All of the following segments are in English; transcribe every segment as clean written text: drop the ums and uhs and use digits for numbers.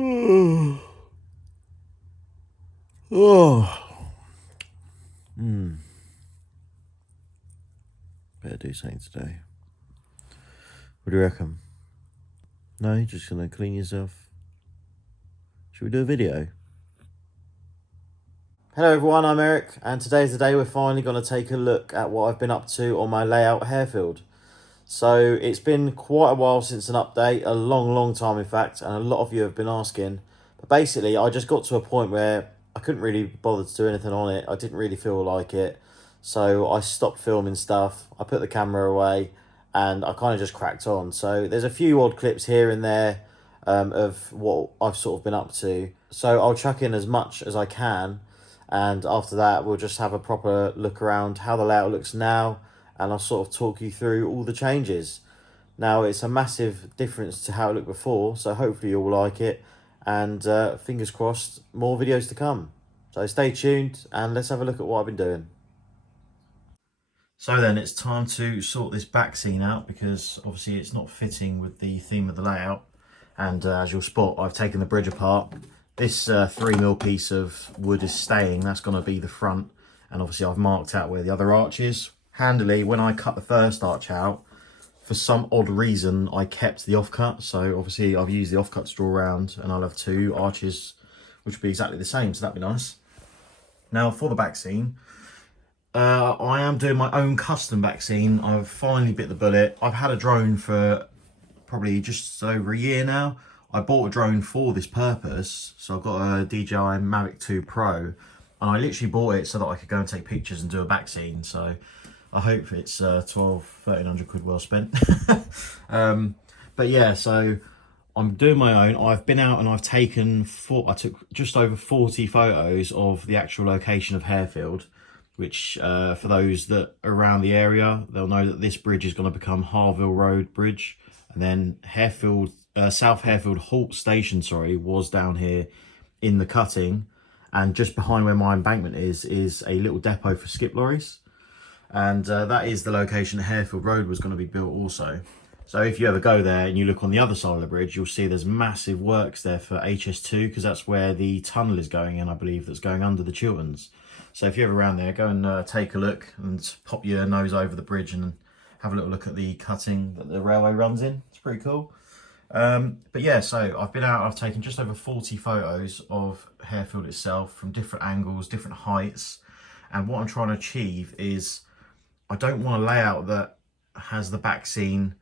Oh. Better do something today. What do you reckon? No, you're just gonna clean yourself? Should we do a video? Hello everyone, I'm Eric, and today's the day we're finally going to take a look at what I've been up to on my layout Harefield. So it's been quite a while since an update, a long time in fact, and a lot of you have been asking. But basically I just got to a point where I couldn't really bother to do anything on it. I didn't really feel like it. So I stopped filming stuff, I put the camera away, and I kind of just cracked on. So there's a few odd clips here and there of what I've sort of been up to. So I'll chuck in as much as I can. And after that, we'll just have a proper look around how the layout looks now, and I'll sort of talk you through all the changes. Now, it's a massive difference to how it looked before, so hopefully you'll like it, and fingers crossed, more videos to come. So stay tuned, and let's have a look at what I've been doing. So then, it's time to sort this back scene out, because obviously it's not fitting with the theme of the layout. And as you'll spot, I've taken the bridge apart. This 3mm piece of wood is staying, that's going to be the front, and obviously I've marked out where the other arch is. Handily, when I cut the first arch out, for some odd reason I kept the offcut, so obviously I've used the offcut to draw around, and I'll have two arches which will be exactly the same, so that'd be nice. Now for the back scene, I am doing my own custom back scene. I've finally bit the bullet. I've had a drone for probably just over a year now. I bought a drone for this purpose, so I've got a DJI Mavic 2 Pro, and I literally bought it so that I could go and take pictures and do a back scene, so I hope it's 1,200-1,300 quid well spent. But yeah, so I'm doing my own. I've been out and I took just over 40 photos of the actual location of Harefield, which for those that are around the area, they'll know that this bridge is going to become Harefield Road Bridge, and then Harefield, South Harefield Halt Station, was down here in the cutting, and just behind where my embankment is a little depot for skip lorries, and that is the location that Harefield Road was going to be built also. So if you ever go there and you look on the other side of the bridge, you'll see there's massive works there for HS2, because that's where the tunnel is going in, I believe, that's going under the Chilterns. So if you're ever around there, go and take a look and pop your nose over the bridge and have a little look at the cutting that the railway runs in. It's pretty cool. But yeah, so I've been out, I've taken just over 40 photos of Harefield itself from different angles, different heights, and what I'm trying to achieve is I don't want a layout that has the back scene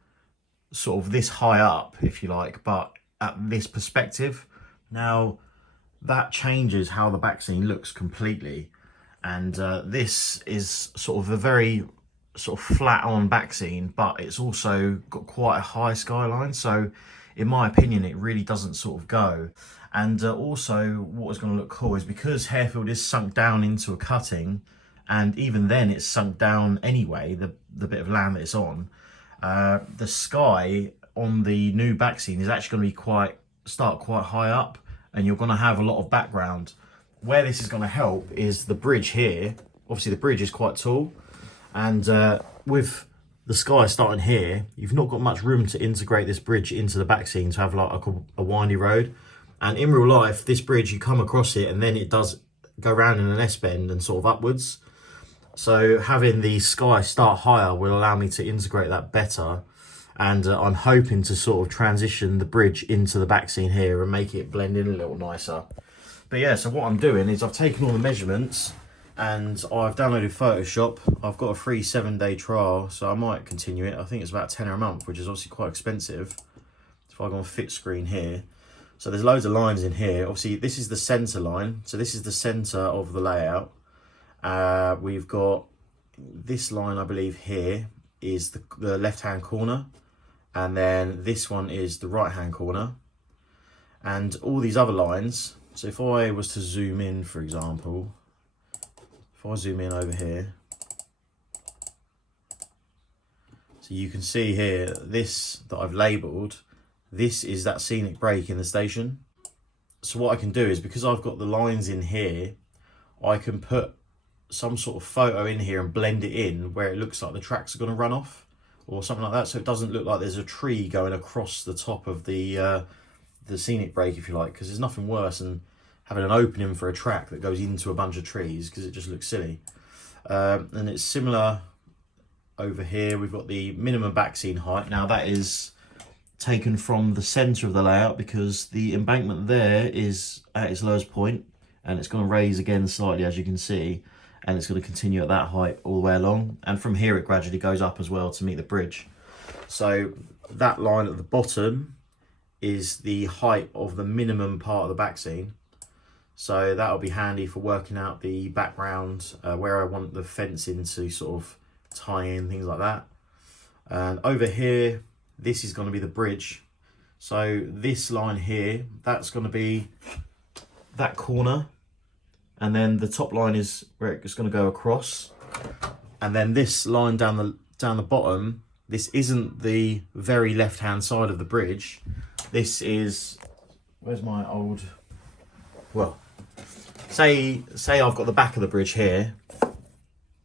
sort of this high up, if you like, but at this perspective. Now that changes how the back scene looks completely, and this is sort of a very sort of flat on back scene, but it's also got quite a high skyline, so in my opinion it really doesn't sort of go. And also what is going to look cool is because Harefield is sunk down into a cutting, and even then it's sunk down anyway, the bit of land that it's on, the sky on the new back scene is actually going to be start quite high up, and you're going to have a lot of background. Where this is going to help is the bridge here. Obviously the bridge is quite tall, and with the sky starting here, you've not got much room to integrate this bridge into the back scene to have like a windy road. And in real life, this bridge, you come across it and then it does go around in an S-bend and sort of upwards. So having the sky start higher will allow me to integrate that better. And I'm hoping to sort of transition the bridge into the back scene here and make it blend in a little nicer. But yeah, so what I'm doing is I've taken all the measurements, and I've downloaded Photoshop. I've got a free 7-day trial, so I might continue it. I think it's about £10 a month, which is obviously quite expensive. If I go on fit screen here, so there's loads of lines in here. Obviously this is the center line, so this is the center of the layout. We've got this line, I believe here is the left hand corner, and then this one is the right hand corner, and all these other lines. So if I was to zoom in, for example, if I zoom in over here, so you can see here, this that I've labelled, this is that scenic break in the station. So what I can do is, because I've got the lines in here, I can put some sort of photo in here and blend it in where it looks like the tracks are going to run off or something like that, so it doesn't look like there's a tree going across the top of the the scenic break, if you like, because there's nothing worse than having an opening for a track that goes into a bunch of trees, because it just looks silly. And it's similar over here. We've got the minimum backscene height. Now that is taken from the center of the layout, because the embankment there is at its lowest point, and it's going to raise again slightly, as you can see, and it's going to continue at that height all the way along, and from here it gradually goes up as well to meet the bridge. So that line at the bottom is the height of the minimum part of the backscene, so that'll be handy for working out the background, where I want the fencing to sort of tie in, things like that. And over here, this is going to be the bridge. So this line here, that's going to be that corner, and then the top line is where it's going to go across, and then this line down the bottom, this isn't the very left hand side of the bridge. This is, where's my old, well, say I've got the back of the bridge here.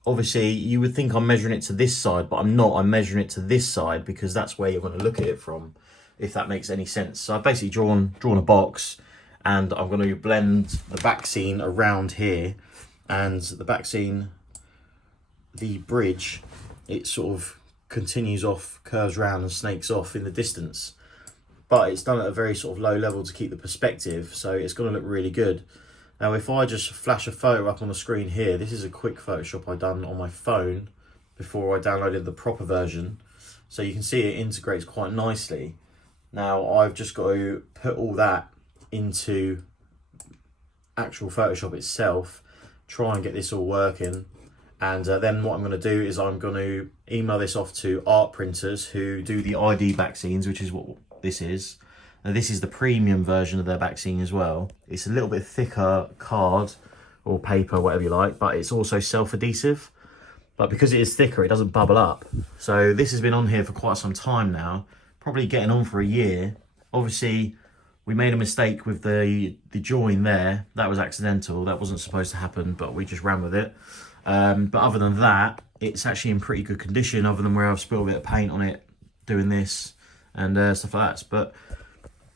Obviously you would think I'm measuring it to this side, but I'm not. I'm measuring it to this side because that's where you're going to look at it from, if that makes any sense. So I've basically drawn a box, and I'm going to blend the back scene around here, and the back scene, the bridge, it sort of continues off, curves round and snakes off in the distance, but it's done at a very sort of low level to keep the perspective, so it's going to look really good. Now if I just flash a photo up on the screen here, this is a quick Photoshop I done on my phone before I downloaded the proper version, so you can see it integrates quite nicely. Now I've just got to put all that into actual Photoshop itself, try and get this all working, and then what I'm going to do is I'm going to email this off to art printers who do the ID back scenes, which is what this is. Now this is the premium version of their back scene as well. It's a little bit thicker card or paper, whatever you like, but it's also self-adhesive. But because it is thicker, it doesn't bubble up. So this has been on here for quite some time now, probably getting on for a year. Obviously, we made a mistake with the join there. That was accidental. That wasn't supposed to happen, but we just ran with it. But other than that, it's actually in pretty good condition, other than where I've spilled a bit of paint on it doing this and stuff like that. But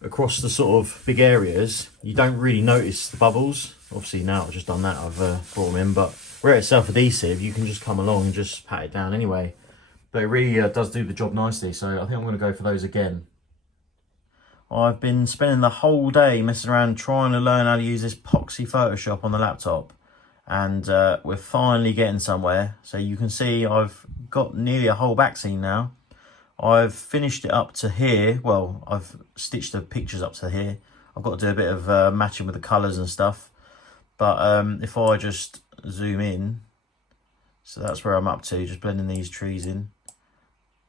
across the sort of big areas, you don't really notice the bubbles. Obviously now I've just done that, I've brought them in, but where it's self-adhesive, you can just come along and just pat it down anyway. But it really does do the job nicely, so I think I'm going to go for those again. I've been spending the whole day messing around trying to learn how to use this Poxy Photoshop on the laptop, and we're finally getting somewhere. So you can see I've got nearly a whole back scene now. I've finished it up to here. Well, I've stitched the pictures up to here. I've got to do a bit of matching with the colours and stuff. But if I just zoom in, so that's where I'm up to, just blending these trees in.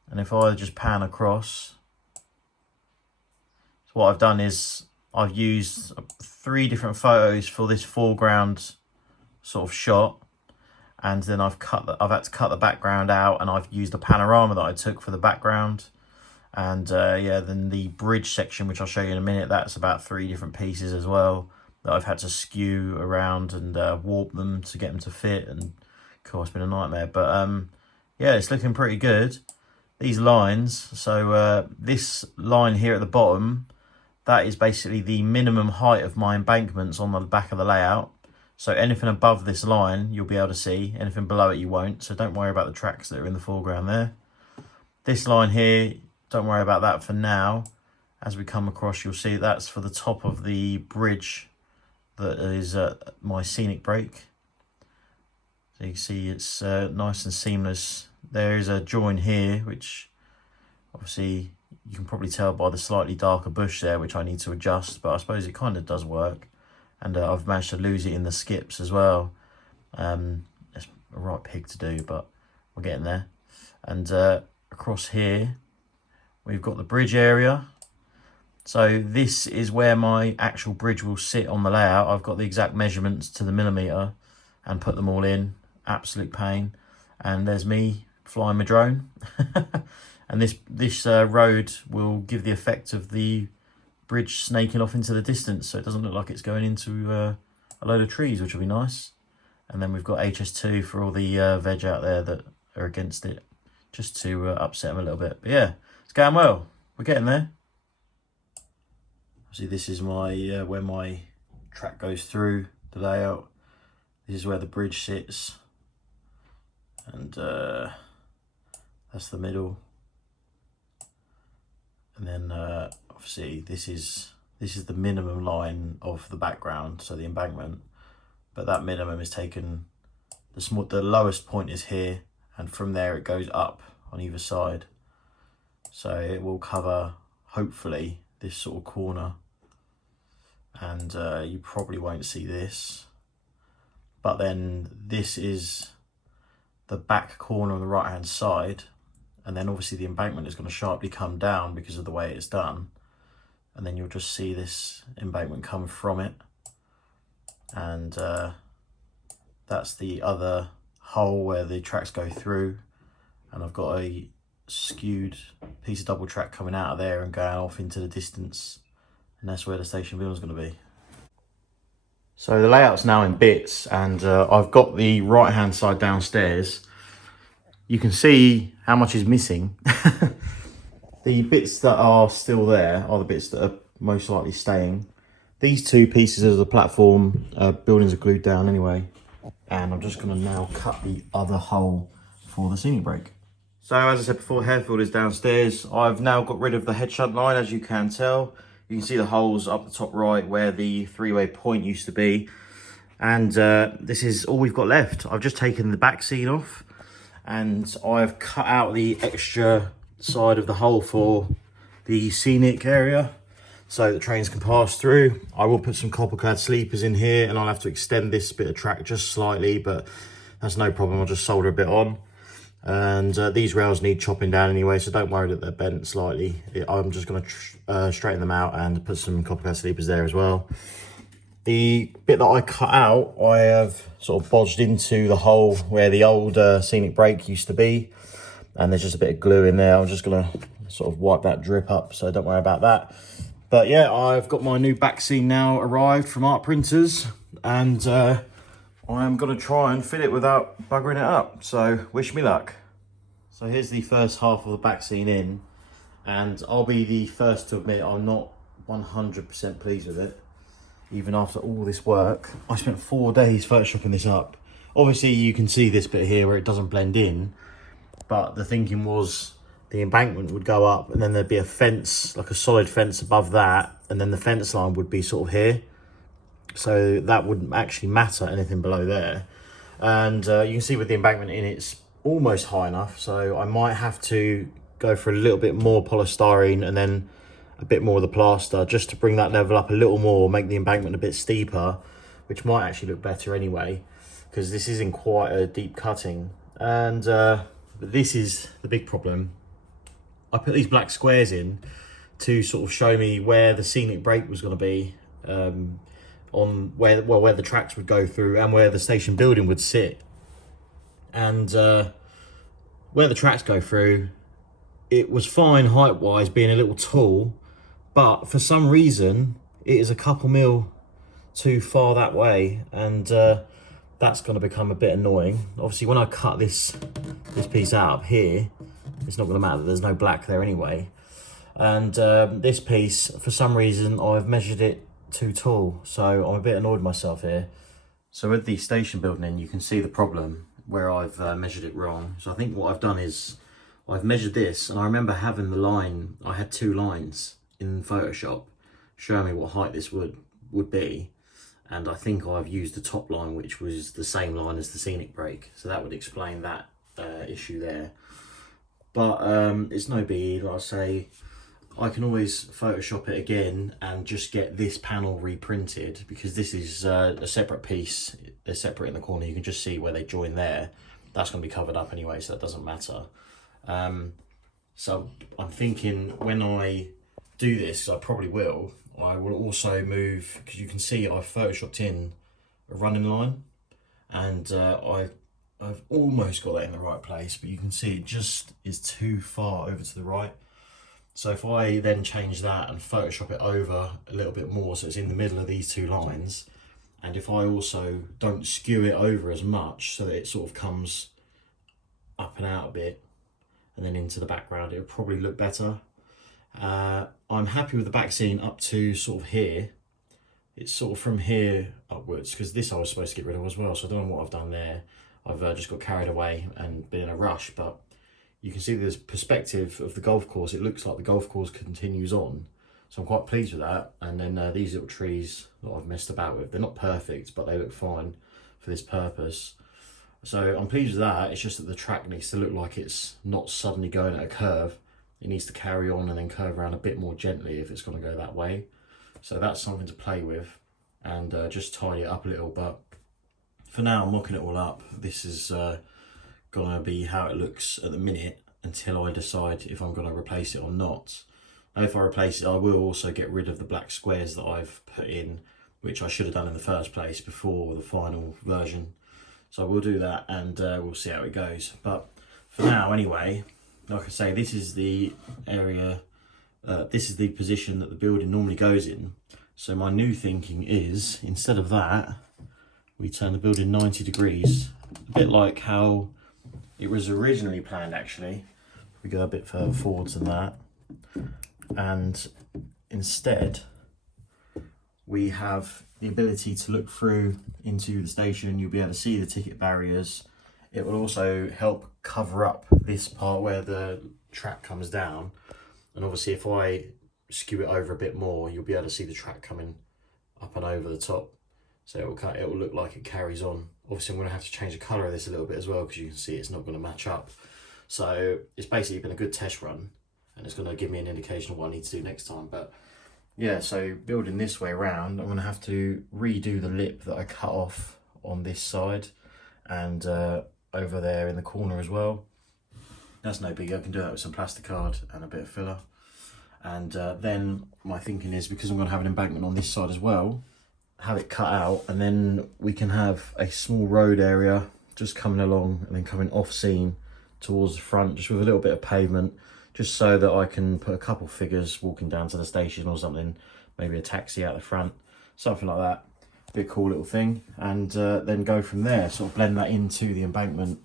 And if I just pan across, so what I've done is I've used 3 different photos for this foreground sort of shot. And then I've had to cut the background out, and I've used a panorama that I took for the background. And yeah, then the bridge section, which I'll show you in a minute, that's about 3 different pieces as well that I've had to skew around and warp them to get them to fit. And of course, it's been a nightmare, but yeah, it's looking pretty good. These lines, so this line here at the bottom, that is basically the minimum height of my embankments on the back of the layout. So anything above this line, you'll be able to see. Anything below it, you won't. So don't worry about the tracks that are in the foreground there. This line here, don't worry about that for now. As we come across, you'll see that's for the top of the bridge that is my scenic break. So you can see it's nice and seamless. There is a join here, which obviously you can probably tell by the slightly darker bush there, which I need to adjust, but I suppose it kind of does work. And I've managed to lose it in the skips as well. It's a right pig to do, but we're getting there. And across here, we've got the bridge area. So this is where my actual bridge will sit on the layout. I've got the exact measurements to the millimetre and put them all in. Absolute pain. And there's me flying my drone. And this road will give the effect of the bridge snaking off into the distance, so it doesn't look like it's going into a load of trees, which will be nice. And then we've got HS2 for all the veg out there that are against it, just to upset them a little bit. But yeah, it's going well. We're getting there. See, this is my where my track goes through the layout. This is where the bridge sits, and that's the middle. And then obviously this is the minimum line of the background, so the embankment. But that minimum is taken, the lowest point is here, and from there it goes up on either side. So it will cover, hopefully, this sort of corner. And you probably won't see this. But then this is the back corner on the right hand side. And then obviously the embankment is going to sharply come down because of the way it's done. And then you'll just see this embankment come from it. And that's the other hole where the tracks go through. And I've got a skewed piece of double track coming out of there and going off into the distance. And that's where the station building is going to be. So the layout's now in bits, and I've got the right hand side downstairs. You can see how much is missing. The bits that are still there are the bits that are most likely staying. These two pieces of the platform buildings are glued down anyway, and I'm just going to now cut the other hole for the scenic brake. So as I said before, Harefield is downstairs. I've now got rid of the head shunt line, as you can tell. You can see the holes up the top right where the three-way point used to be. And this is all we've got left. I've just taken the back scene off, and I've cut out the extra side of the hole for the scenic area so that trains can pass through. I will put some copper clad sleepers in here, and I'll have to extend this bit of track just slightly, but that's no problem. I'll just solder a bit on. And these rails need chopping down anyway, so don't worry that they're bent slightly. I'm just going to straighten them out and put some copper clad sleepers there as well. The bit that I cut out, I have sort of bodged into the hole where the old scenic brake used to be, and there's just a bit of glue in there. I'm just going to sort of wipe that drip up, so don't worry about that. But yeah, I've got my new back scene now arrived from Art Printers, and I'm going to try and fit it without buggering it up, so wish me luck. So here's the first half of the back scene in, and I'll be the first to admit I'm not 100% pleased with it. Even after all this work, I spent 4 days photoshopping this up. Obviously you can see this bit here where it doesn't blend in, but the thinking was the embankment would go up and then there'd be a fence, like a solid fence above that, and then the fence line would be sort of here. So that wouldn't actually matter anything below there. And you can see with the embankment in, it's almost high enough. So I might have to go for a little bit more polystyrene and then a bit more of the plaster just to bring that level up a little more, make the embankment a bit steeper, which might actually look better anyway, because this isn't quite a deep cutting. And but this is the big problem. I put these black squares in to sort of show me where the scenic brake was going to be, on where the tracks would go through and where the station building would sit. And where the tracks go through, it was fine height wise, being a little tall, but for some reason it is a couple mil too far that way, and that's going to become a bit annoying. Obviously when I cut this piece out here, it's not going to matter, there's no black there anyway. And this piece, for some reason I've measured it too tall, so I'm a bit annoyed with myself here. So with the station building in, you can see the problem where I've measured it wrong. So I think what I've done is I've measured this, and I remember having the line, I had 2 lines in Photoshop showing me what height this would be, and I think I've used the top line, which was the same line as the scenic brake, so that would explain that issue there. But it's no biggie. Like I say, I can always Photoshop it again and just get this panel reprinted, because this is a separate piece. They're separate in the corner. You can just see where they join there. That's going to be covered up anyway, so that doesn't matter. So I'm thinking when I do this, I probably will, I will also move, because you can see I've Photoshopped in a running line, and I've almost got that in the right place, but you can see it just is too far over to the right. So if I then change that and Photoshop it over a little bit more so it's in the middle of these 2 lines, and if I also don't skew it over as much so that it sort of comes up and out a bit and then into the background, it'll probably look better. I'm happy with the back scene up to sort of here. It's sort of from here upwards, because this I was supposed to get rid of as well, so I don't know what I've done there. I've just got carried away and been in a rush, but you can see this perspective of the golf course. It looks like the golf course continues on, so I'm quite pleased with that. And then these little trees that I've messed about with, they're not perfect, but they look fine for this purpose. So I'm pleased with that. It's just that the track needs to look like it's not suddenly going at a curve. It needs to carry on and then curve around a bit more gently if it's going to go that way. So that's something to play with and just tidy it up a little. But for now, I'm mocking it all up. This is going to be how it looks at the minute until I decide if I'm going to replace it or not. Now, if I replace it, I will also get rid of the black squares that I've put in, which I should have done in the first place before the final version. So I will do that, and we'll see how it goes. But for now, anyway, like I say, this is the area, this is the position that the building normally goes in. So my new thinking is, instead of that, we turn the building 90 degrees, a bit like how it was originally planned actually. We go a bit further forwards than that. And instead, we have the ability to look through into the station. You'll be able to see the ticket barriers. It will also help cover up this part where the track comes down. And obviously if I skew it over a bit more, you'll be able to see the track coming up and over the top. So it will look like it carries on. Obviously I'm going to have to change the colour of this a little bit as well, because you can see it's not going to match up. So it's basically been a good test run, and it's going to give me an indication of what I need to do next time. But yeah, so building this way around, I'm going to have to redo the lip that I cut off on this side and over there in the corner as well. That's no big, I can do that with some plastic card and a bit of filler. And then my thinking is, because I'm going to have an embankment on this side as well, have it cut out, and then we can have a small road area just coming along and then coming off scene towards the front, just with a little bit of pavement, just so that I can put a couple figures walking down to the station or something, maybe a taxi out the front, something like that. Be a cool little thing, and then go from there, sort of blend that into the embankment.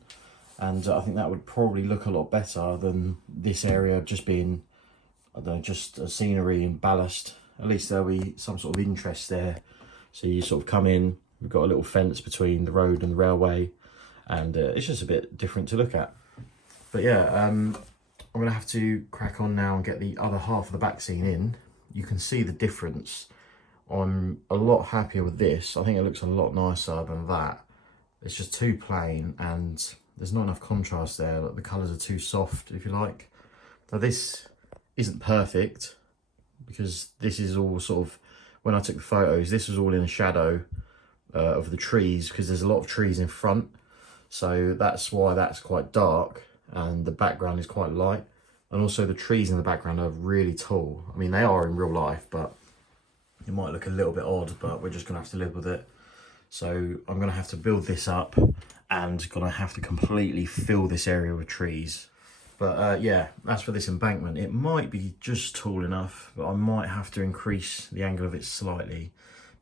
And I think that would probably look a lot better than this area just being, I don't know, just a scenery and ballast. At least there'll be some sort of interest there. So you sort of come in, we've got a little fence between the road and the railway, and it's just a bit different to look at. But yeah, I'm going to have to crack on now and get the other half of the back scene in. You can see the difference. I'm a lot happier with this. I think it looks a lot nicer than that. It's just too plain and there's not enough contrast there. Like, the colours are too soft, if you like. So this isn't perfect, because this is all sort of, when I took the photos, this was all in the shadow of the trees, because there's a lot of trees in front. So that's why that's quite dark and the background is quite light. And also the trees in the background are really tall. I mean, they are in real life, but it might look a little bit odd, but we're just gonna have to live with it. So I'm gonna have to build this up and gonna have to completely fill this area with trees. But yeah, as for this embankment, it might be just tall enough, but I might have to increase the angle of it slightly.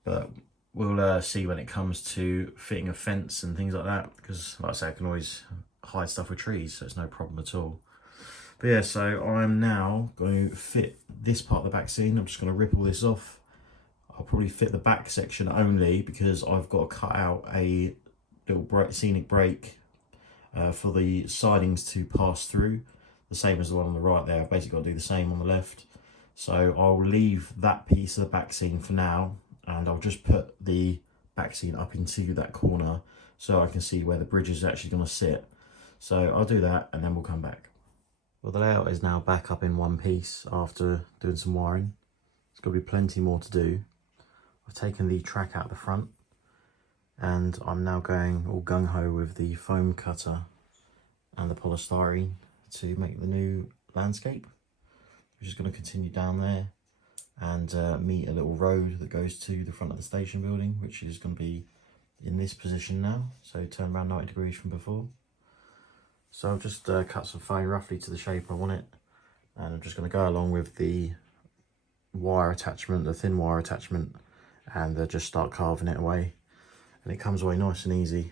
But we'll see when it comes to fitting a fence and things like that, because like I say, I can always hide stuff with trees, so it's no problem at all. But yeah, so I'm now going to fit this part of the back scene. I'm just going to rip all this off. I'll probably fit the back section only, because I've got to cut out a little scenic break for the sidings to pass through, the same as the one on the right there. I've basically got to do the same on the left. So I'll leave that piece of the back scene for now, and I'll just put the back scene up into that corner so I can see where the bridge is actually going to sit. So I'll do that and then we'll come back. Well, the layout is now back up in one piece after doing some wiring. There's got to be plenty more to do. I've taken the track out the front, and I'm now going all gung-ho with the foam cutter and the polystyrene to make the new landscape. We're just going to continue down there and meet a little road that goes to the front of the station building, which is going to be in this position now, so turn around 90 degrees from before. So I've just cut some foam roughly to the shape I want it, and I'm just going to go along with the wire attachment, the thin wire attachment, and just start carving it away. And it comes away nice and easy.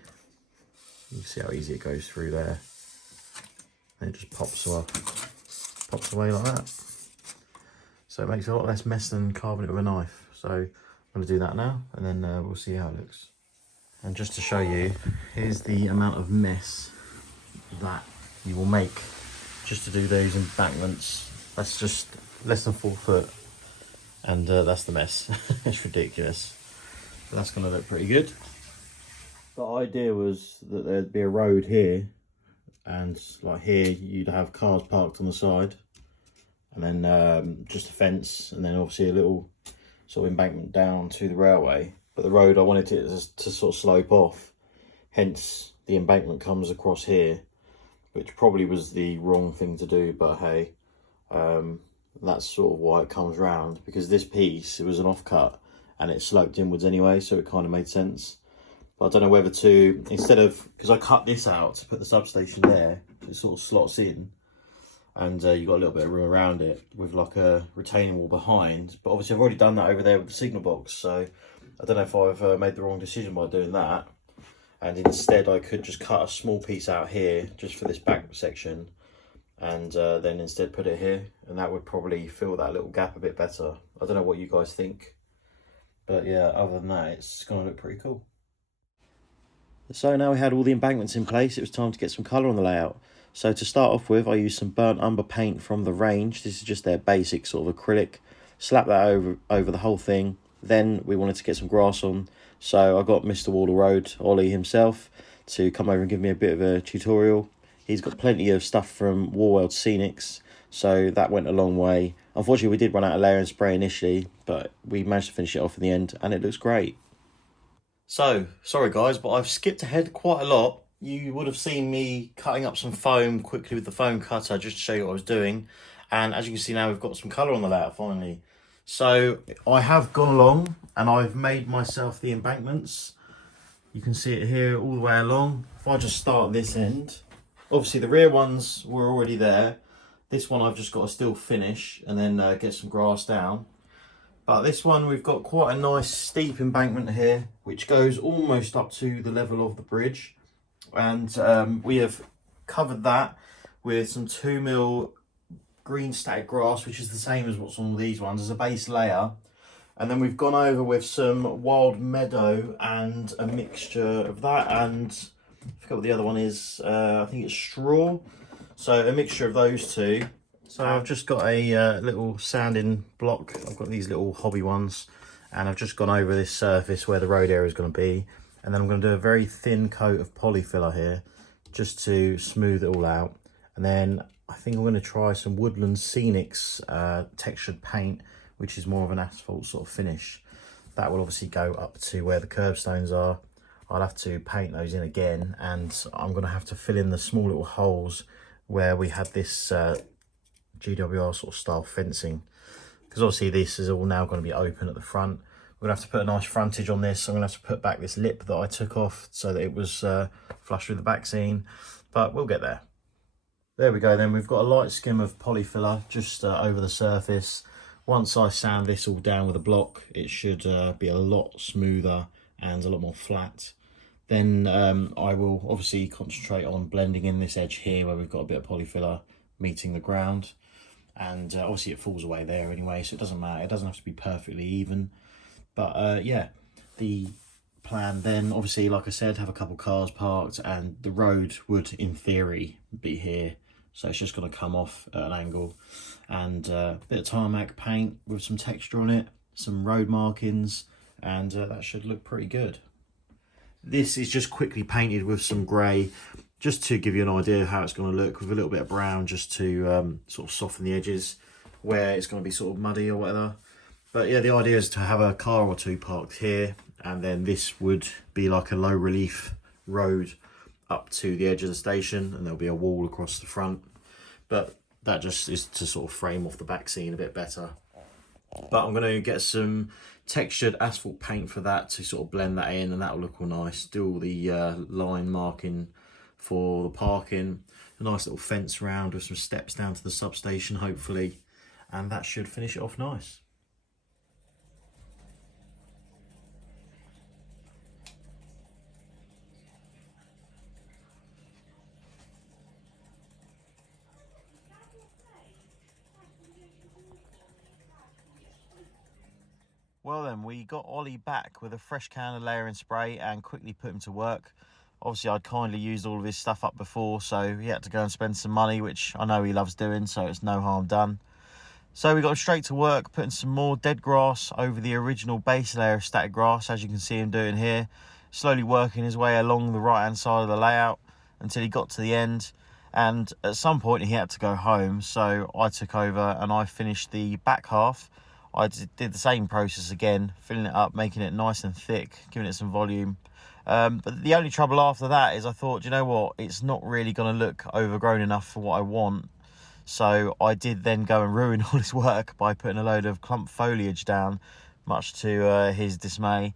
You can see how easy it goes through there. And it just pops away like that. So it makes a lot less mess than carving it with a knife. So I'm going to do that now, and then we'll see how it looks. And just to show you, here's the amount of mess that you will make just to do those embankments. That's just less than 4 foot, and that's the mess. It's ridiculous. But that's going to look pretty good. The idea was that there'd be a road here, and like here you'd have cars parked on the side, and then just a fence, and then obviously a little sort of embankment down to the railway. But the road, I wanted it to sort of slope off, hence the embankment comes across here, which probably was the wrong thing to do, but hey, that's sort of why it comes round, because this piece, it was an offcut and it sloped inwards anyway, so it kind of made sense. But I don't know whether to, instead of, because I cut this out to put the substation there, it sort of slots in, and you've got a little bit of room around it with like a retaining wall behind. But obviously I've already done that over there with the signal box, so I don't know if I've made the wrong decision by doing that. And instead I could just cut a small piece out here just for this back section, and then instead put it here, and that would probably fill that little gap a bit better. I don't know what you guys think, but yeah, other than that, it's gonna look pretty cool. So now we had all the embankments in place, it was time to get some colour on the layout. So to start off with, I used some burnt umber paint from the range. This is just their basic sort of acrylic. Slap that over the whole thing. Then we wanted to get some grass on, so I got Mr. Waller Road, Ollie himself, to come over and give me a bit of a tutorial. He's got plenty of stuff from Warworld Scenics, so that went a long way. Unfortunately, we did run out of layering spray initially, but we managed to finish it off in the end, and it looks great. So, sorry guys, but I've skipped ahead quite a lot. You would have seen me cutting up some foam quickly with the foam cutter just to show you what I was doing. And as you can see now, we've got some colour on the layout finally. So I have gone along and I've made myself the embankments. You can see it here all the way along. If I just start this end, obviously the rear ones were already there. This one I've just got to still finish and then get some grass down. But this one, we've got quite a nice steep embankment here, which goes almost up to the level of the bridge. And we have covered that with some 2mm green static grass, which is the same as what's on these ones as a base layer. And then we've gone over with some wild meadow and a mixture of that, and I forgot what the other one is, I think it's straw. So a mixture of those two. So I've just got a little sanding block. I've got these little hobby ones, and I've just gone over this surface where the road area is going to be, and then I'm going to do a very thin coat of polyfiller here just to smooth it all out. And then I think I'm going to try some Woodland Scenics textured paint, which is more of an asphalt sort of finish. That will obviously go up to where the curbstones are. I'll have to paint those in again, and I'm going to have to fill in the small little holes where we had this GWR sort of style fencing, because obviously this is all now going to be open at the front. We're going to have to put a nice frontage on this. I'm going to have to put back this lip that I took off so that it was flush with the back scene, but we'll get there. There we go then, we've got a light skim of polyfiller just over the surface. Once I sand this all down with a block, it should be a lot smoother and a lot more flat. Then I will obviously concentrate on blending in this edge here where we've got a bit of polyfiller meeting the ground. And obviously it falls away there anyway, so it doesn't matter. It doesn't have to be perfectly even. But yeah, the plan then, obviously, like I said, have a couple cars parked, and the road would, in theory, be here. So it's just going to come off at an angle. And a bit of tarmac paint with some texture on it, some road markings, and that should look pretty good. This is just quickly painted with some grey, just to give you an idea of how it's going to look, with a little bit of brown just to sort of soften the edges where it's going to be sort of muddy or whatever. But yeah, the idea is to have a car or two parked here, and then this would be like a low relief road up to the edge of the station, and there'll be a wall across the front. But that just is to sort of frame off the back scene a bit better. But I'm going to get some textured asphalt paint for that to sort of blend that in, and that'll look all nice. Do all the line marking for the parking, a nice little fence round with some steps down to the substation hopefully, and that should finish it off nice. we got Ollie back with a fresh can of layering spray and quickly put him to work. Obviously, I'd kindly used all of his stuff up before, so he had to go and spend some money, which I know he loves doing, so it's no harm done. So we got him straight to work, putting some more dead grass over the original base layer of static grass, as you can see him doing here. Slowly working his way along the right-hand side of the layout until he got to the end. And at some point, he had to go home, so I took over and I finished the back half. I did the same process again, filling it up, making it nice and thick, giving it some volume. But the only trouble after that is I thought, you know what, it's not really going to look overgrown enough for what I want. So I did then go and ruin all his work by putting a load of clump foliage down, much to his dismay.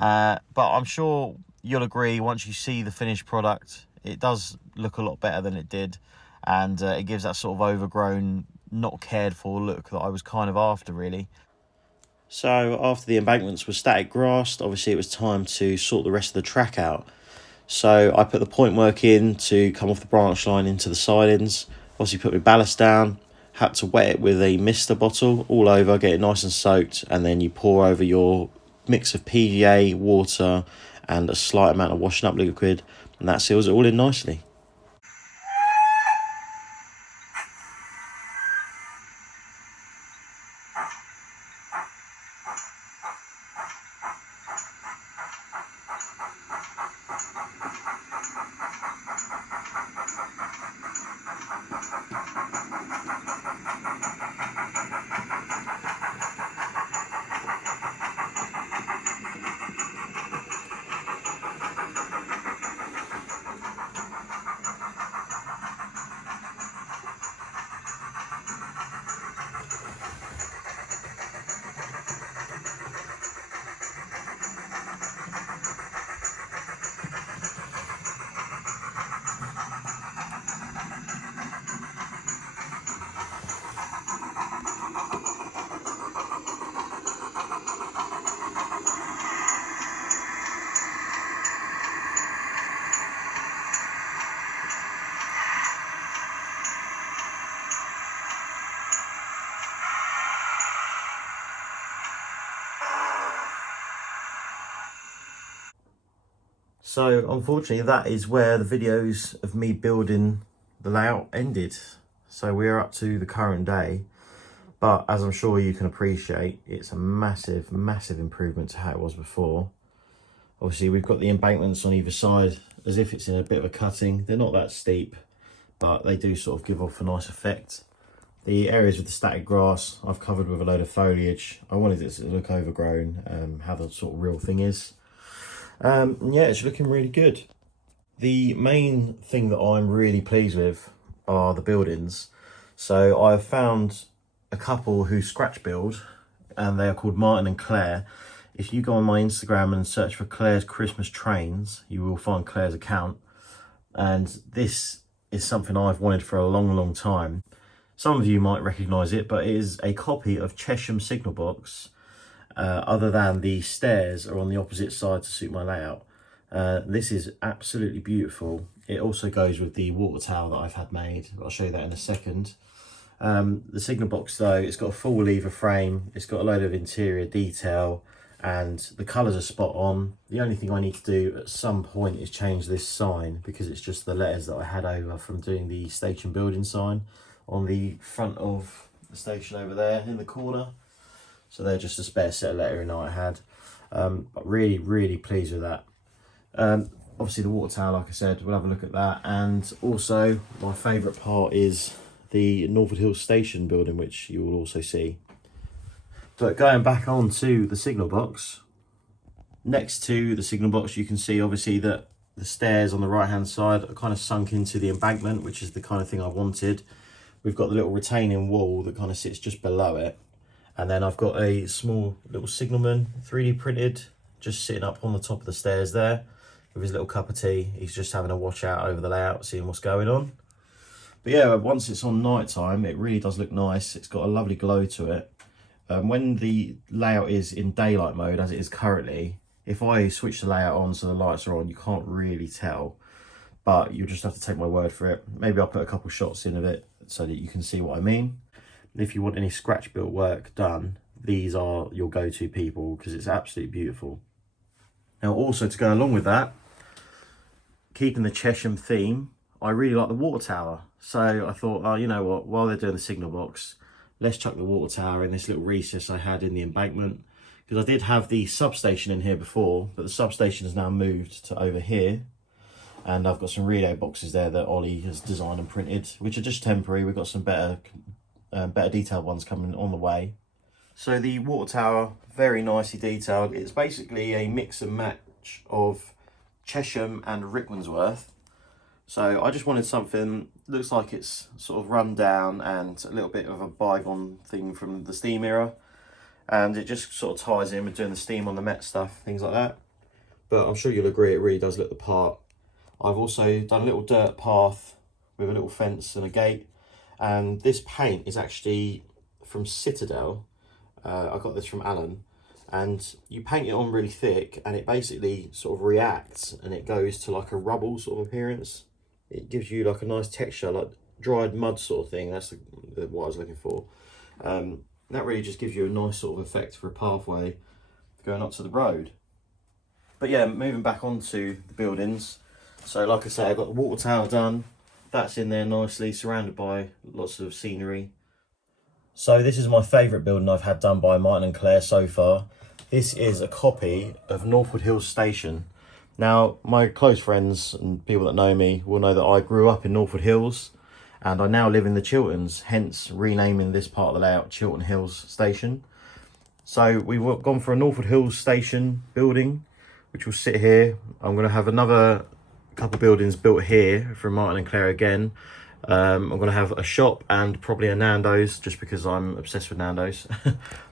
But I'm sure you'll agree, once you see the finished product, it does look a lot better than it did. And it gives that sort of overgrown, not cared for look that I was kind of after, really. So after the embankments were static grassed, obviously it was time to sort the rest of the track out. So I put the point work in to come off the branch line into the sidings. Obviously put my ballast down, had to wet it with a mister bottle all over, get it nice and soaked, and then you pour over your mix of PVA, water, and a slight amount of washing up liquid, and that seals it all in nicely. So unfortunately that is where the videos of me building the layout ended. So we're up to the current day, but as I'm sure you can appreciate, it's a massive, massive improvement to how it was before. Obviously we've got the embankments on either side as if it's in a bit of a cutting. They're not that steep, but they do sort of give off a nice effect. The areas with the static grass I've covered with a load of foliage. I wanted it to look overgrown, how the sort of real thing is. Yeah, it's looking really good. The main thing that I'm really pleased with are the buildings. So I've found a couple who scratch build, and they are called Martin and Claire. If you go on my Instagram and search for Claire's Christmas Trains, you will find Claire's account. And this is something I've wanted for a long, long time. Some of you might recognise it, but it is a copy of Chesham Signal Box. Other than the stairs are on the opposite side to suit my layout. This is absolutely beautiful. It also goes with the water tower that I've had made. I'll show you that in a second. The signal box though, it's got a full lever frame, it's got a load of interior detail, and the colours are spot on. The only thing I need to do at some point is change this sign, because it's just the letters that I had over from doing the station building sign on the front of the station over there in the corner. So they're just a spare set of lettering I had. But really, really pleased with that. Obviously the water tower, like I said, we'll have a look at that. And also my favourite part is the Norwood Hills Station building, which you will also see. But going back on to the signal box, next to the signal box you can see obviously that the stairs on the right hand side are kind of sunk into the embankment, which is the kind of thing I wanted. We've got the little retaining wall that kind of sits just below it. And then I've got a small little signalman, 3D printed, just sitting up on the top of the stairs there with his little cup of tea. He's just having a watch out over the layout, seeing what's going on. But yeah, once it's on night time, it really does look nice. It's got a lovely glow to it. When the layout is in daylight mode, as it is currently, if I switch the layout on so the lights are on, you can't really tell. But you'll just have to take my word for it. Maybe I'll put a couple shots in of it so that you can see what I mean. If you want any scratch built work done, these are your go-to people because it's absolutely beautiful. Now also, to go along with that, keeping the Chesham theme, I really like the water tower. So I thought, oh, you know what, while they're doing the signal box, let's chuck the water tower in this little recess I had in the embankment, because I did have the substation in here before, but the substation has now moved to over here, and I've got some relay boxes there that Ollie has designed and printed, which are just temporary. We've got some better detailed ones coming on the way. So the water tower, very nicely detailed. It's basically a mix and match of Chesham and Rickmansworth. So I just wanted something, looks like it's sort of run down and a little bit of a bygone thing from the steam era. And it just sort of ties in with doing the steam on the Met stuff, things like that. But I'm sure you'll agree, it really does look the part. I've also done a little dirt path with a little fence and a gate. And this paint is actually from Citadel. I got this from Alan. And you paint it on really thick and it basically sort of reacts and it goes to like a rubble sort of appearance. It gives you like a nice texture, like dried mud sort of thing. That's what I was looking for. That really just gives you a nice sort of effect for a pathway going up to the road. But yeah, moving back onto the buildings. So like I say, I've got the water tower done. That's in there nicely, surrounded by lots of scenery. So this is my favourite building I've had done by Martin and Claire so far. This is a copy of Northwood Hills Station. Now, my close friends and people that know me will know that I grew up in Northwood Hills and I now live in the Chilterns, hence renaming this part of the layout Chiltern Hills Station. So we've gone for a Northwood Hills Station building, which will sit here. I'm going to have another couple of buildings built here from Martin and Claire again. I'm going to have a shop and probably a Nando's, just because I'm obsessed with Nando's.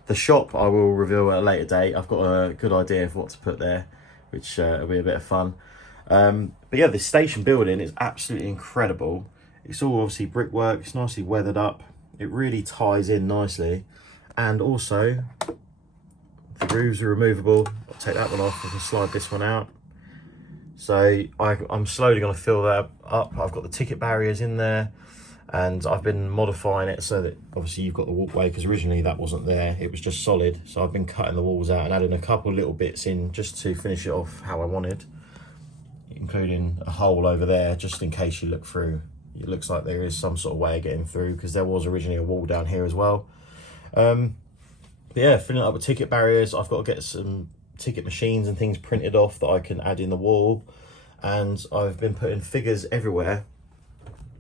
The shop I will reveal at a later date. I've got a good idea of what to put there, which will be a bit of fun. But yeah, this station building is absolutely incredible. It's all obviously brickwork, it's nicely weathered up. It really ties in nicely. And also, the roofs are removable. I'll take that one off, I can slide this one out. So I'm slowly going to fill that up. I've got the ticket barriers in there and I've been modifying it so that obviously you've got the walkway, because originally that wasn't there, it was just solid. So I've been cutting the walls out and adding a couple little bits in just to finish it off how I wanted, including a hole over there just in case you look through. It looks like there is some sort of way of getting through, because there was originally a wall down here as well. But yeah, filling it up with ticket barriers. I've got to get some ticket machines and things printed off that I can add in the wall, and I've been putting figures everywhere.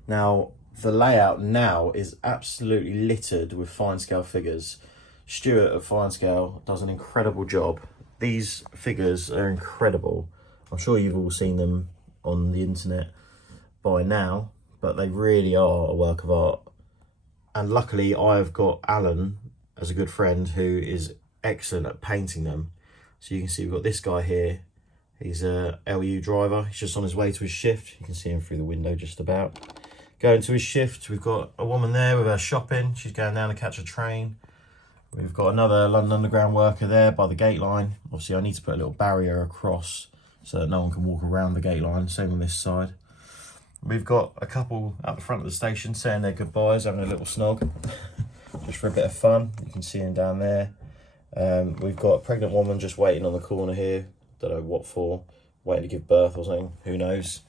Now the layout now is absolutely littered with fine scale figures. Stuart at Fine Scale does an incredible job. These figures are incredible. I'm sure you've all seen them on the internet by now, but they really are a work of art. And luckily I've got Alan as a good friend who is excellent at painting them. So you can see we've got this guy here. He's a LU driver. He's just on his way to his shift. You can see him through the window just about. Going to his shift, we've got a woman there with her shopping. She's going down to catch a train. We've got another London Underground worker there by the gate line. Obviously I need to put a little barrier across so that no one can walk around the gate line. Same on this side. We've got a couple at the front of the station saying their goodbyes, having a little snog. Just for a bit of fun. You can see him down there. We've got a pregnant woman just waiting on the corner here. Don't know what for, waiting to give birth or something, who knows.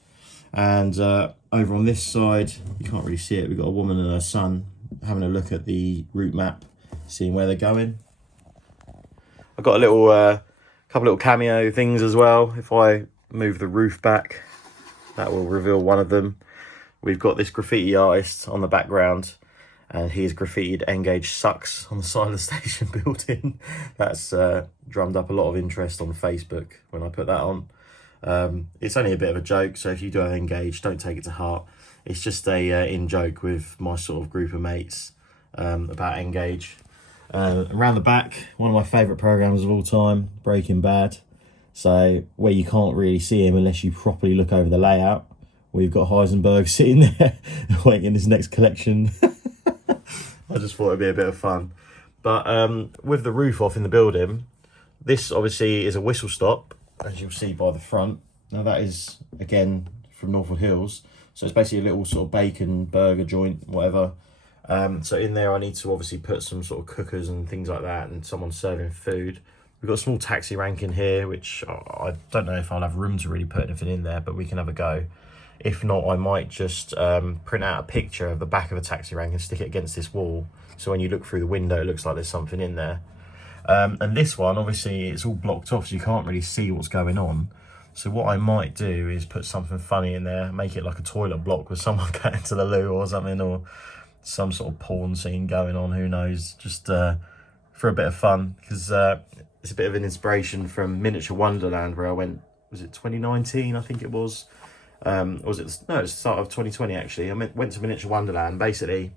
And over on this side, you can't really see it, we've got a woman and her son having a look at the route map, seeing where they're going. I've got a little couple little cameo things as well. If I move the roof back, that will reveal one of them. We've got this graffiti artist on the background, and he's graffitied "Engage sucks" on the side of the station building. That's drummed up a lot of interest on Facebook when I put that on. It's only a bit of a joke, so if you do have Engage, don't take it to heart. It's just a in joke with my sort of group of mates about Engage. Around the back, one of my favourite programmes of all time, Breaking Bad. So where you can't really see him unless you properly look over the layout, we've got Heisenberg sitting there waiting his next collection. I just thought it'd be a bit of fun. But with the roof off in the building, this obviously is a whistle stop, as you'll see by the front. Now that is, again, from Northwood Hills. So it's basically a little sort of bacon burger joint, whatever. So in there I need to obviously put some sort of cookers and things like that, and someone serving food. We've got a small taxi rank in here, which I don't know if I'll have room to really put anything in there, but we can have a go. If not, I might just print out a picture of the back of a taxi rank and stick it against this wall. So when you look through the window, it looks like there's something in there. And this one, obviously, it's all blocked off, so you can't really see what's going on. So what I might do is put something funny in there, make it like a toilet block with someone going to the loo or something, or some sort of porn scene going on, who knows, just for a bit of fun, because it's a bit of an inspiration from Miniature Wonderland, where I went, was it 2019, I think it was? Or was it, no, it's the start of 2020 actually. I went to Miniature Wonderland. Basically,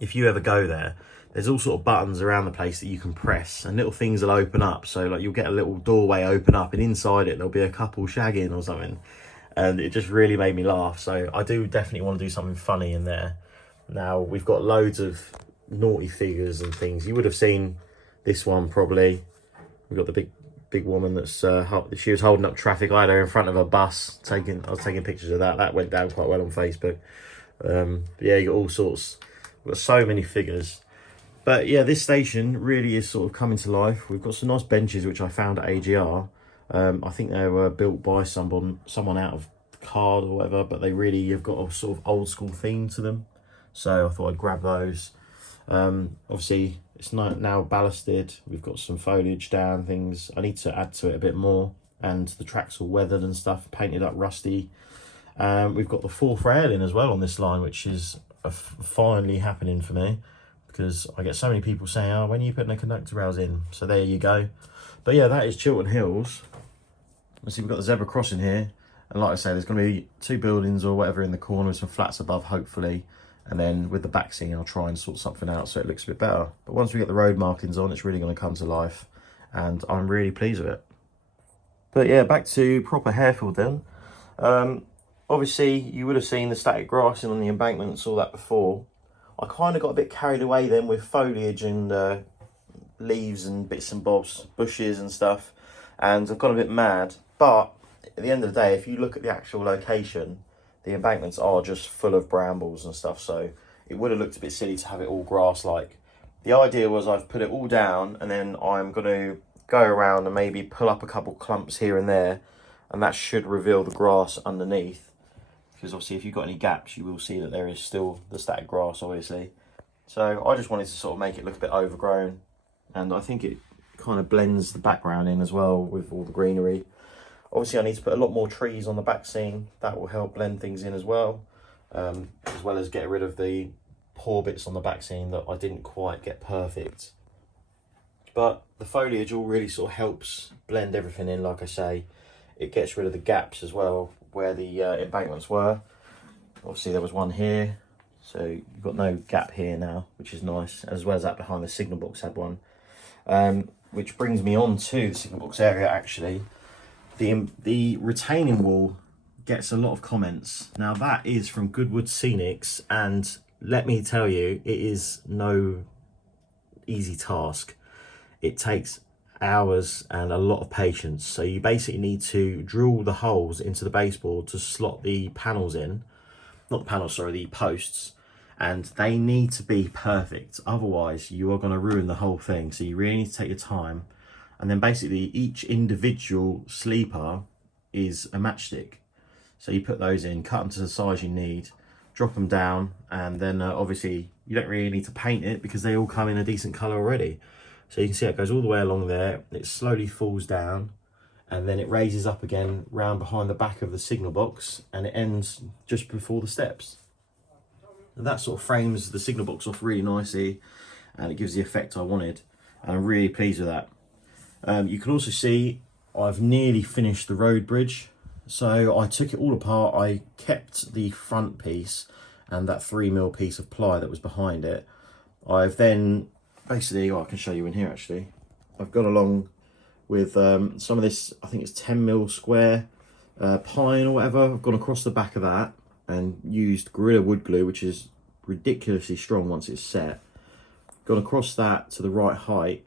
if you ever go there, there's all sort of buttons around the place that you can press, and little things will open up. So like you'll get a little doorway open up, and inside it there'll be a couple shagging or something, and it just really made me laugh. So I do definitely want to do something funny in there. Now we've got loads of naughty figures and things. You would have seen this one probably. We've got the big woman that's she was holding up traffic. I had her in front of a bus I was taking pictures of that. That went down quite well on Facebook. Yeah, you got all sorts. We've got so many figures. But yeah, this station really is sort of coming to life. We've got some nice benches which I found at AGR. I think they were built by someone out of card or whatever, but they really have got a sort of old school theme to them. So I thought I'd grab those. Obviously it's now ballasted. We've got some foliage down, things. I need to add to it a bit more, and the track's all weathered and stuff, painted up rusty. We've got the fourth railing as well on this line, which is finally happening for me, because I get so many people saying, oh, when are you putting the conductor rails in? So there you go. But yeah, that is Chiltern Hills. Let's see, we've got the zebra crossing here, and like I say, there's going to be 2 buildings or whatever in the corner with some flats above, hopefully. And then with the back scene, I'll try and sort something out so it looks a bit better. But once we get the road markings on, it's really going to come to life, and I'm really pleased with it. But yeah, back to proper Harefield then. Obviously, you would have seen the static grassing on the embankments, all that before. I kind of got a bit carried away then with foliage and leaves and bits and bobs, bushes and stuff, and I've gone a bit mad. But at the end of the day, if you look at the actual location, the embankments are just full of brambles and stuff, so it would have looked a bit silly to have it all grass-like. The idea was I've put it all down, and then I'm going to go around and maybe pull up a couple clumps here and there, and that should reveal the grass underneath. Because obviously if you've got any gaps, you will see that there is still the static grass, obviously. So I just wanted to sort of make it look a bit overgrown, and I think it kind of blends the background in as well with all the greenery. Obviously I need to put a lot more trees on the back scene. That will help blend things in as well as get rid of the poor bits on the back scene that I didn't quite get perfect. But the foliage all really sort of helps blend everything in. Like I say, it gets rid of the gaps as well where the embankments were. Obviously there was one here, so you've got no gap here now, which is nice, as well as that behind the signal box had one. Which brings me on to the signal box area actually. The retaining wall gets a lot of comments. Now that is from Goodwood Scenics, and let me tell you, it is no easy task. It takes hours and a lot of patience. So you basically need to drill the holes into the baseboard to slot the panels in. Not the panels, sorry, the posts. And they need to be perfect. Otherwise, you are going to ruin the whole thing. So you really need to take your time. And then basically each individual sleeper is a matchstick. So you put those in, cut them to the size you need, drop them down, and then obviously you don't really need to paint it because they all come in a decent colour already. So you can see it goes all the way along there, it slowly falls down, and then it raises up again round behind the back of the signal box, and it ends just before the steps. And that sort of frames the signal box off really nicely, and it gives the effect I wanted, and I'm really pleased with that. You can also see I've nearly finished the road bridge. So I took it all apart. I kept the front piece and that 3mm piece of ply that was behind it. I've then basically, I can show you in here actually. I've gone along with some of this, I think it's 10mm square pine or whatever. I've gone across the back of that and used Gorilla Wood Glue, which is ridiculously strong once it's set. Gone across that to the right height.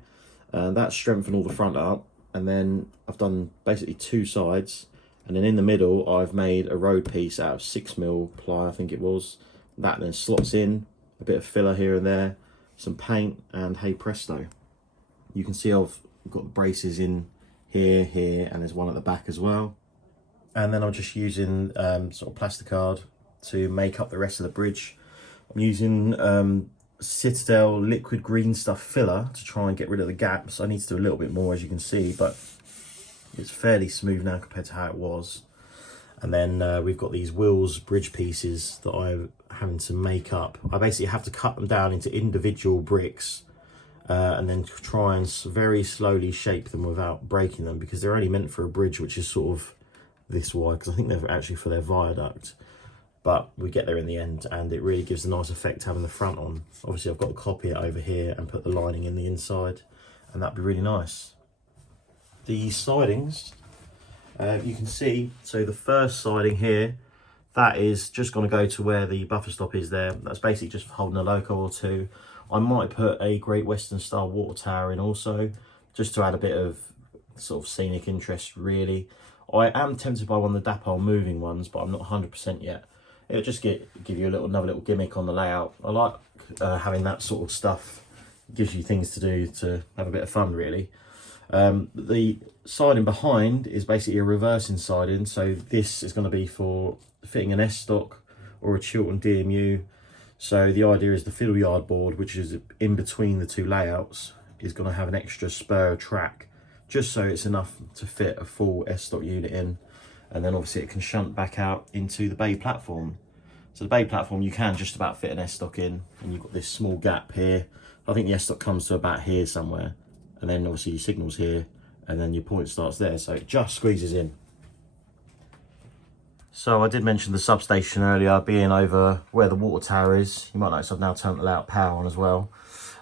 That strengthened all the front up, and then I've done basically 2 sides, and then in the middle I've made a road piece out of 6mm ply, I think it was. That then slots in, a bit of filler here and there, some paint, and hey presto. You can see I've got the braces in here, and there's one at the back as well. And then I'm just using sort of plasticard to make up the rest of the bridge. I'm using Citadel liquid green stuff filler to try and get rid of the gaps. I need to do a little bit more, as you can see, but it's fairly smooth now compared to how it was. And then we've got these Wills bridge pieces that I'm having to make up. I basically have to cut them down into individual bricks and then try and very slowly shape them without breaking them, because they're only meant for a bridge which is sort of this wide, because I think they're actually for their viaduct. But we get there in the end, and it really gives a nice effect having the front on. Obviously I've got to copy it over here and put the lining in the inside, and that'd be really nice. The sidings, you can see, so the first siding here, that is just going to go to where the buffer stop is there. That's basically just holding a loco or two. I might put a Great Western style water tower in also, just to add a bit of sort of scenic interest really. I am tempted by one of the Dapol moving ones, but I'm not 100% yet. It'll just give you another little gimmick on the layout. I like having that sort of stuff. It gives you things to do to have a bit of fun really. The siding behind is basically a reversing siding, so this is going to be for fitting an S-stock or a Chiltern DMU. So the idea is the fiddle yard board, which is in between the two layouts, is going to have an extra spur track, just so it's enough to fit a full S-stock unit in, and then obviously it can shunt back out into the bay platform. So the bay platform you can just about fit an S-stock in, and you've got this small gap here. I think the S-stock comes to about here somewhere, and then obviously your signal's here, and then your point starts there, so it just squeezes in. So I did mention the substation earlier being over where the water tower is. You might notice I've now turned the layout power on as well.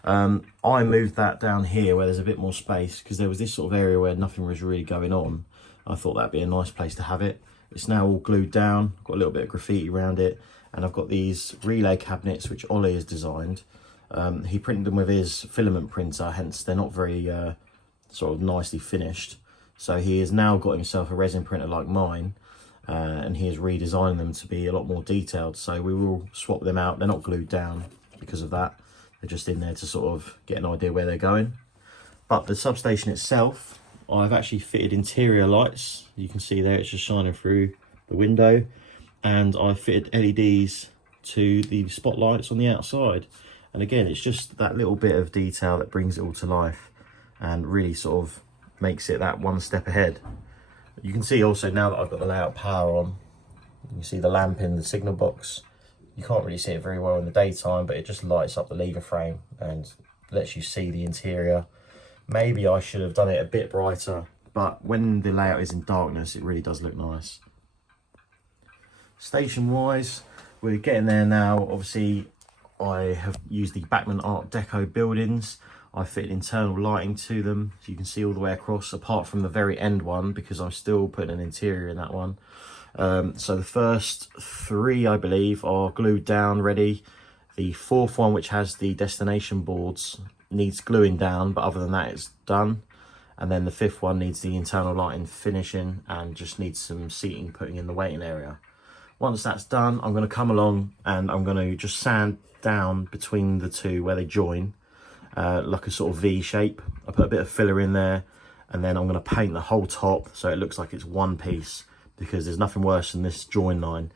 I moved that down here where there's a bit more space, because there was this sort of area where nothing was really going on. I thought that'd be a nice place to have it. It's now all glued down, got a little bit of graffiti around it, and I've got these relay cabinets which Ollie has designed. He printed them with his filament printer, hence they're not very sort of nicely finished. So he has now got himself a resin printer like mine, and he has redesigned them to be a lot more detailed. So we will swap them out. They're not glued down because of that. They're just in there to sort of get an idea where they're going. But the substation itself, I've actually fitted interior lights. You can see there it's just shining through the window, and I've fitted LEDs to the spotlights on the outside. And again, it's just that little bit of detail that brings it all to life and really sort of makes it that one step ahead. You can see also now that I've got the layout power on, you can see the lamp in the signal box. You can't really see it very well in the daytime, but it just lights up the lever frame and lets you see the interior. Maybe I should have done it a bit brighter, but when the layout is in darkness, it really does look nice. Station wise, we're getting there now. Obviously, I have used the Bachmann Art Deco buildings. I fitted internal lighting to them, so you can see all the way across, apart from the very end one, because I'm still putting an interior in that one. So the first three, I believe, are glued down, ready. The fourth one, which has the destination boards, needs gluing down, but other than that, it's done. And then the fifth one needs the internal lighting finishing and just needs some seating putting in the waiting area. Once that's done, I'm going to come along and I'm going to just sand down between the two where they join, like a sort of V shape. I put a bit of filler in there, and then I'm going to paint the whole top so it looks like it's one piece, because there's nothing worse than this join line.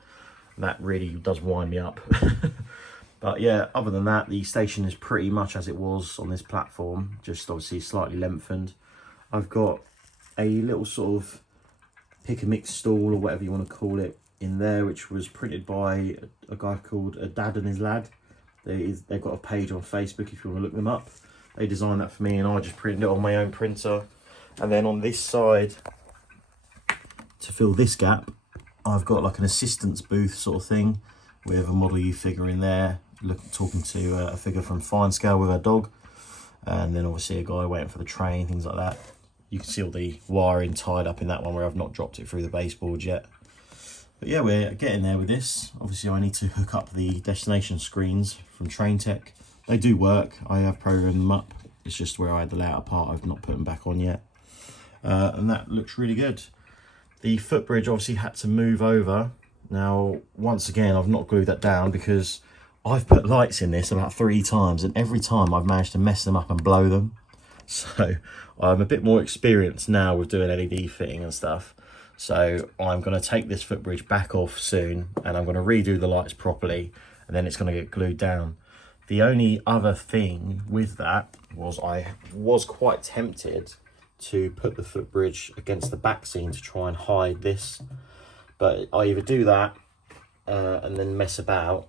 That really does wind me up. But yeah, other than that, the station is pretty much as it was on this platform, just obviously slightly lengthened. I've got a little sort of pick and mix stall, or whatever you want to call it, in there, which was printed by a guy called A Dad and His Lad. They've got a page on Facebook if you want to look them up. They designed that for me, and I just printed it on my own printer. And then on this side, to fill this gap, I've got like an assistance booth sort of thing with a Model U figure in there, talking to a figure from Fine Scale with her dog, and then obviously a guy waiting for the train, things like that. You can see all the wiring tied up in that one where I've not dropped it through the baseboard yet. But yeah, we're getting there with this. Obviously I need to hook up the destination screens from Train Tech. They do work, I have programmed them up. It's just where I had the layout apart, I've not put them back on yet. And that looks really good. The footbridge obviously had to move over. Now, once again, I've not glued that down because I've put lights in this about 3 times, and every time I've managed to mess them up and blow them. So I'm a bit more experienced now with doing LED fitting and stuff. So I'm going to take this footbridge back off soon, and I'm going to redo the lights properly, and then it's going to get glued down. The only other thing with that was I was quite tempted to put the footbridge against the back scene to try and hide this, but I either do that and then mess about,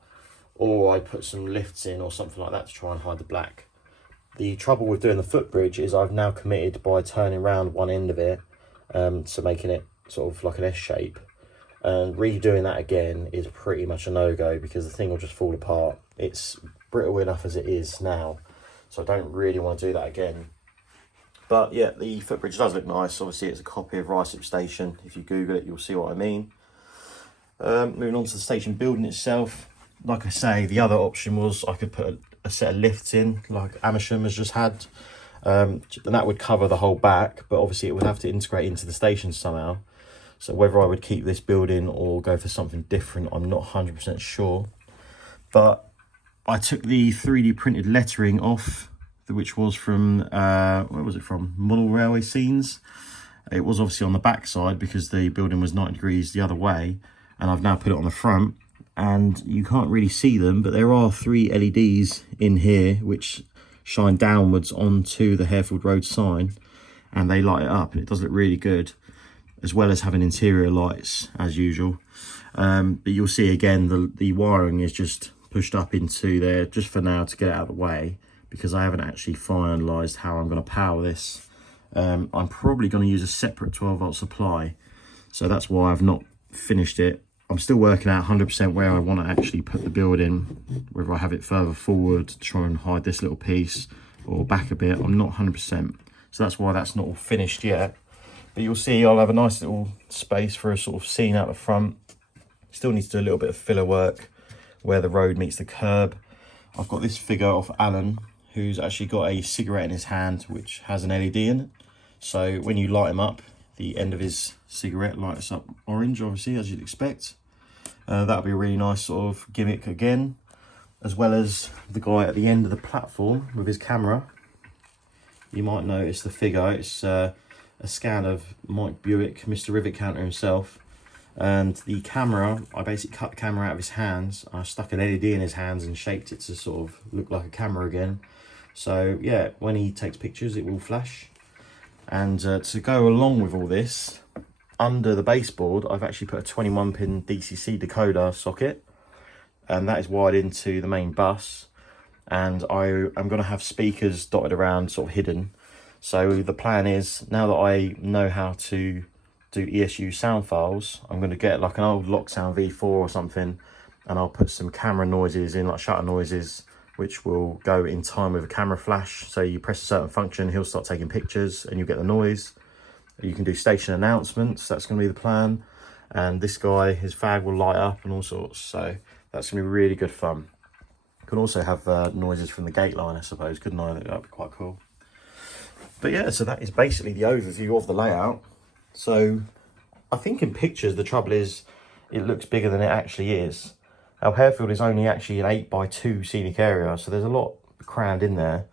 or I put some lifts in or something like that to try and hide the black. The trouble with doing the footbridge is I've now committed by turning around one end of it, so making it sort of like an S shape, and redoing that again is pretty much a no-go because the thing will just fall apart. It's brittle enough as it is now, so I don't really want to do that again. But yeah, the footbridge does look nice. Obviously it's a copy of Harefield Station. If you Google it, you'll see what I mean. Moving on to the station building itself, like I say, the other option was I could put a set of lifts in like Amersham has just had, and that would cover the whole back, but obviously it would have to integrate into the station somehow. So whether I would keep this building or go for something different, I'm not 100% sure. But I took the 3D printed lettering off, which was from, where was it from? Model Railway Scenes. It was obviously on the back side because the building was 90 degrees the other way, and I've now put it on the front, and you can't really see them, but there are 3 LEDs in here which shine downwards onto the Harefield Road sign, and they light it up, and it does look really good, as well as having interior lights as usual. But you'll see again the wiring is just pushed up into there just for now to get it out of the way, because I haven't actually finalised how I'm going to power this. I'm probably going to use a separate 12-volt supply, so that's why I've not finished it. I'm still working out 100% where I want to actually put the building, whether I have it further forward to try and hide this little piece or back a bit. I'm not 100%, so that's why that's not all finished yet. But you'll see I'll have a nice little space for a sort of scene out the front. Still needs to do a little bit of filler work where the road meets the curb. I've got this figure of Alan, who's actually got a cigarette in his hand which has an LED in it. So when you light him up, the end of his cigarette lights up orange, obviously, as you'd expect. That'll be a really nice sort of gimmick again, as well as the guy at the end of the platform with his camera. You might notice the figure. It's a scan of Mike Buick, Mr. Rivet Counter himself. And the camera, I basically cut the camera out of his hands. I stuck an LED in his hands and shaped it to sort of look like a camera again. So yeah, when he takes pictures, it will flash. And to go along with all this, under the baseboard, I've actually put a 21-pin DCC decoder socket, and that is wired into the main bus. And I'm going to have speakers dotted around, sort of hidden. So the plan is, now that I know how to do ESU sound files, I'm going to get like an old Locksound V4 or something, and I'll put some camera noises in, like shutter noises, which will go in time with a camera flash. So you press a certain function, he'll start taking pictures and you get the noise. You can do station announcements, that's going to be the plan. And this guy, his fag will light up and all sorts, so that's going to be really good fun. You can also have noises from the gate line, I suppose, couldn't I? That'd be quite cool. But yeah, so that is basically the overview of the layout. So I think in pictures, the trouble is it looks bigger than it actually is. Our Harefield is only actually an 8x2 scenic area, so there's a lot crammed in there.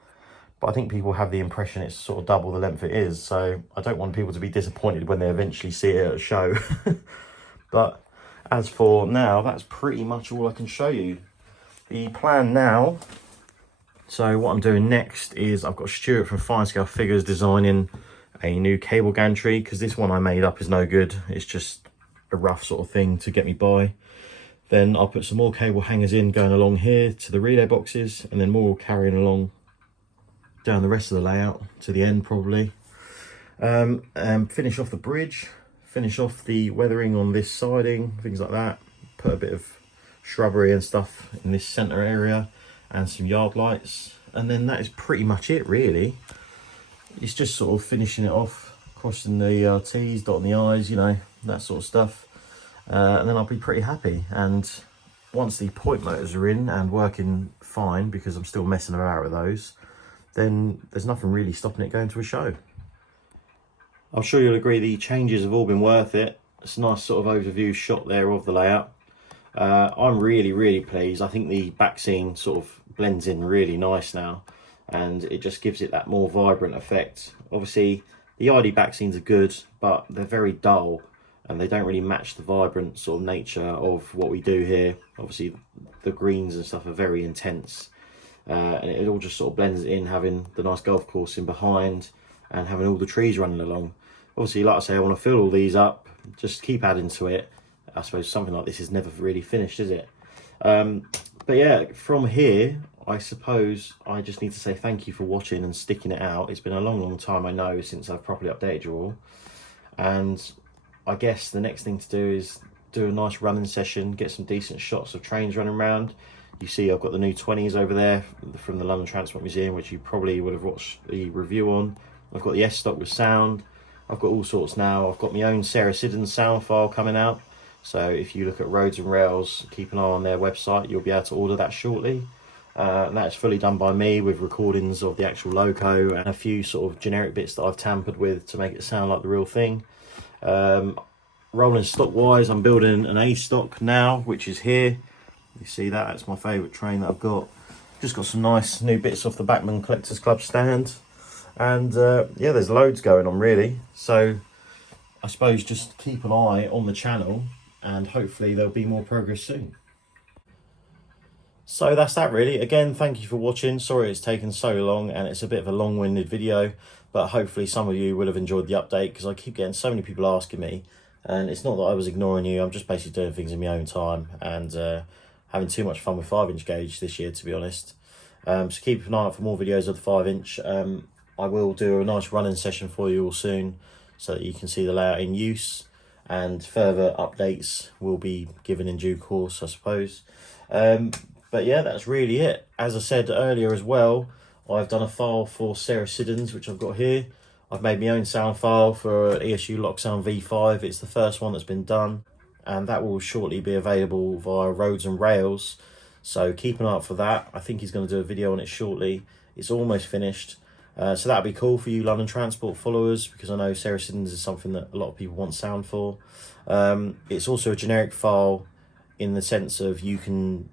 But I think people have the impression it's sort of double the length it is, so I don't want people to be disappointed when they eventually see it at a show. But as for now, that's pretty much all I can show you. The plan now, so what I'm doing next is I've got Stuart from Fine Scale Figures designing a new cable gantry, because this one I made up is no good. It's just a rough sort of thing to get me by. Then I'll put some more cable hangers in going along here to the relay boxes, and then more carrying along down the rest of the layout to the end probably. Finish off the bridge, finish off the weathering on this siding, things like that. Put a bit of shrubbery and stuff in this centre area and some yard lights, and then that is pretty much it really. It's just sort of finishing it off, crossing the T's, dotting the I's, you know, that sort of stuff. And then I'll be pretty happy. And once the point motors are in and working fine, because I'm still messing about with those, then there's nothing really stopping it going to a show. I'm sure you'll agree the changes have all been worth it. It's a nice sort of overview shot there of the layout. I'm really pleased. I think the back scene sort of blends in really nice now, and it just gives it that more vibrant effect. Obviously the ID back scenes are good, but they're very dull and they don't really match the vibrant sort of nature of what we do here. Obviously the greens and stuff are very intense, and it all just sort of blends in, having the nice golf course in behind and having all the trees running along. Obviously, like I say, I want to fill all these up, just keep adding to it. I suppose something like this is never really finished, is it? But yeah, from here, I suppose I just need to say thank you for watching and sticking it out. It's been a long time, I know, since I've properly updated you all. And I guess the next thing to do is do a nice running session, get some decent shots of trains running around. You see I've got the new 20s over there from the London Transport Museum, which you probably would have watched the review on. I've got the S-Stock with sound. I've got all sorts now. I've got my own Sarah Siddons sound file coming out. So if you look at Roads and Rails, keep an eye on their website, you'll be able to order that shortly. And that's fully done by me, with recordings of the actual loco and a few sort of generic bits that I've tampered with to make it sound like the real thing. Rolling stock wise, I'm building an A stock now, which is here. You see that? That's my favourite train that I've got. Just got some nice new bits off the Backman Collectors Club stand. And yeah, there's loads going on really. So I suppose just keep an eye on the channel and hopefully there'll be more progress soon. So that's that really. Again, thank you for watching. Sorry it's taken so long and it's a bit of a long-winded video, but hopefully some of you will have enjoyed the update, because I keep getting so many people asking me, and it's not that I was ignoring you. I'm just basically doing things in my own time and having too much fun with 5-inch gauge this year, to be honest. So keep an eye out for more videos of the 5-inch. I will do a nice running session for you all soon so that you can see the layout in use, and further updates will be given in due course, I suppose. But yeah, that's really it. As I said earlier as well, I've done a file for Sarah Siddons, which I've got here. I've made my own sound file for ESU Lock Sound V5. It's the first one that's been done, and that will shortly be available via Roads and Rails. So keep an eye out for that. I think he's going to do a video on it shortly. It's almost finished. So that'll be cool for you London Transport followers, because I know Sarah Siddons is something that a lot of people want sound for. It's also a generic file in the sense of you can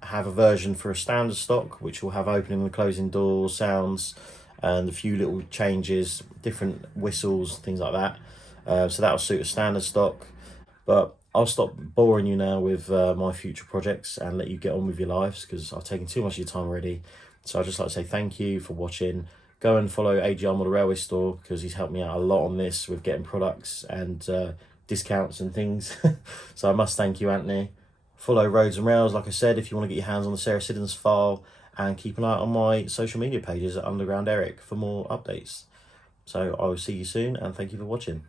have a version for a standard stock, which will have opening and closing doors, sounds, and a few little changes, different whistles, things like that. So that'll suit a standard stock. But I'll stop boring you now with my future projects and let you get on with your lives, because I've taken too much of your time already. So I'd just like to say thank you for watching. Go and follow AGR Model Railway Store, because he's helped me out a lot on this with getting products and discounts and things. So I must thank you, Anthony. Follow Roads and Rails, like I said, if you want to get your hands on the Sarah Siddons file, and keep an eye on my social media pages at Underground Eric for more updates. So I will see you soon, and thank you for watching.